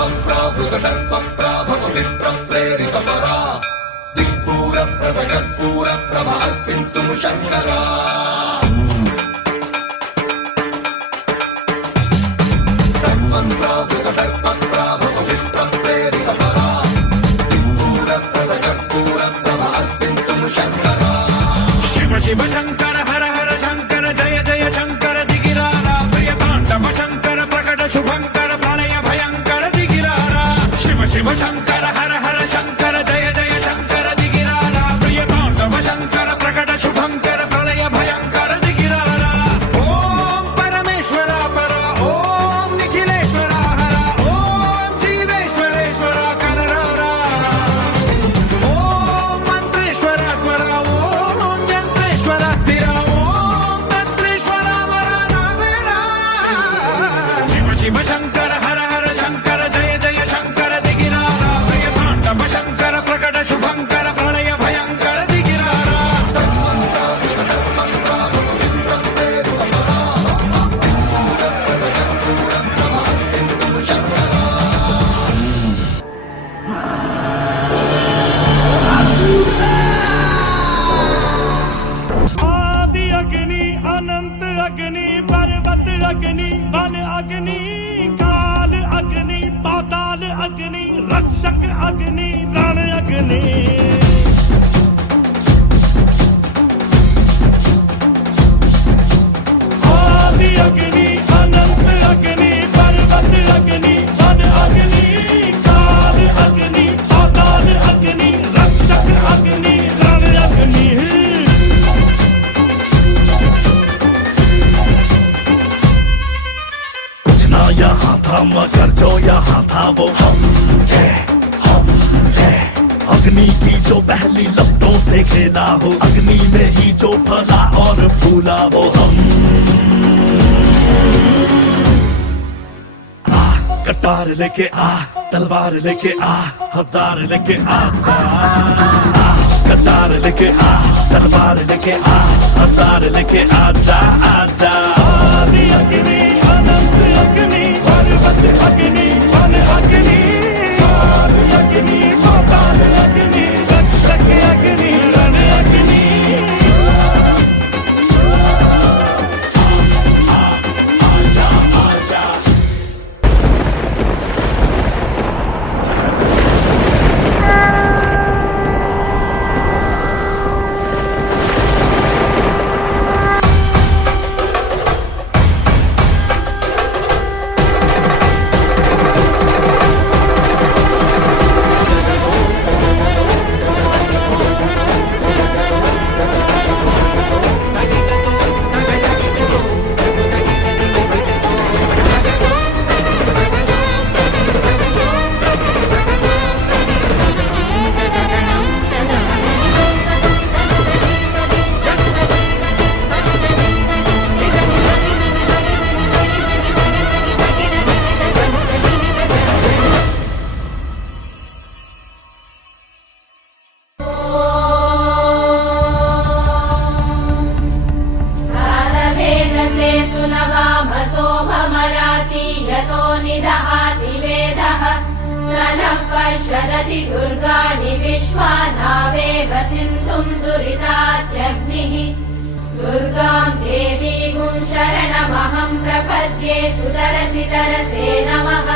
ధర్మం ప్రావృత దర్ప ప్రాభవ విప్ర ప్రేరిత పరా దిక్పూర ప్రద కర్పూర ప్రభ అర్పింతు శంకరా ధర్మం ప్రావృత దర్ప ప్రాభవ విప్ర ప్రేరిత పరా దిక్పూర ప్రద కర్పూర ప్రభ అర్పింతు శంకరా శివ శివ శంకర హర హర శంకర జయ జయ శంకర దిగిరారా ప్రియ తాండవ శంకర ప్రకట శుభంకర ప్రళయ భయంకర దిగిరారా శివ శివ శంకర హర హర శంకర జయ జయ శంకర దిగిరారా ప్రియ తాండవ శంకర ప్రకట శుభంకర ప్రళయ భయంకర దిగిరారా ఓం పరమేశ్వర పర ఓం నిఖిలేశ్వర హర ఓం జీవేశ్వరేశ్వర కనరారా ఓం మంత్రేశ్వర స్వర ఓం యంత్రేశ్వర స్థిర ఓం తంత్రేశ్వర వర శివ శివ శంకర హర హర శంకర జయ జయ శంకర దిగిరారా ప్రియ తాండవ శంకర ప్రకట శుభంకర ప్రళయ భయంకర దిగిరారా आदि अग्नि अनंत अग्नि पर्वत अग्नि वन अग्नि काल अग्नि पाताल अग्नि रक्षक अग्नि रण अग्नि आदि अग्नि अनंत अग्नि पर्वत अग्नि वन अग्नि काल अग्नि पाताल अग्नि रक्षक अग्नि रण अग्नि कुछ ना यहाँ था मगर जो यहाँ था वो हम थे अग्नि की जो पहली लपटों से खेला हो अग्नि में ही जो फला और फूला वो हम आ कटार लेके आ तलवार लेके आ हजार लेके आ जा आ कटार लेके आ तलवार लेके आ हजार लेके आ जा आदि अग्नि अनंत अग्नि पर्वत अग्नि वन अग्नि काल अग्नि पाताल अग्नि रक्षक अग्नि रण अग्नि कालभेदसे सुनवामसो भमराति यतो निदहाति वेदः स नः पश्यदति दुर्गाणि विश्वानावेव सिन्धुम् दुरितात्यग्निः दुर्गाम् देवीगुम् शरणमहम् प्रपद्ये सुतरसि तरसे नमः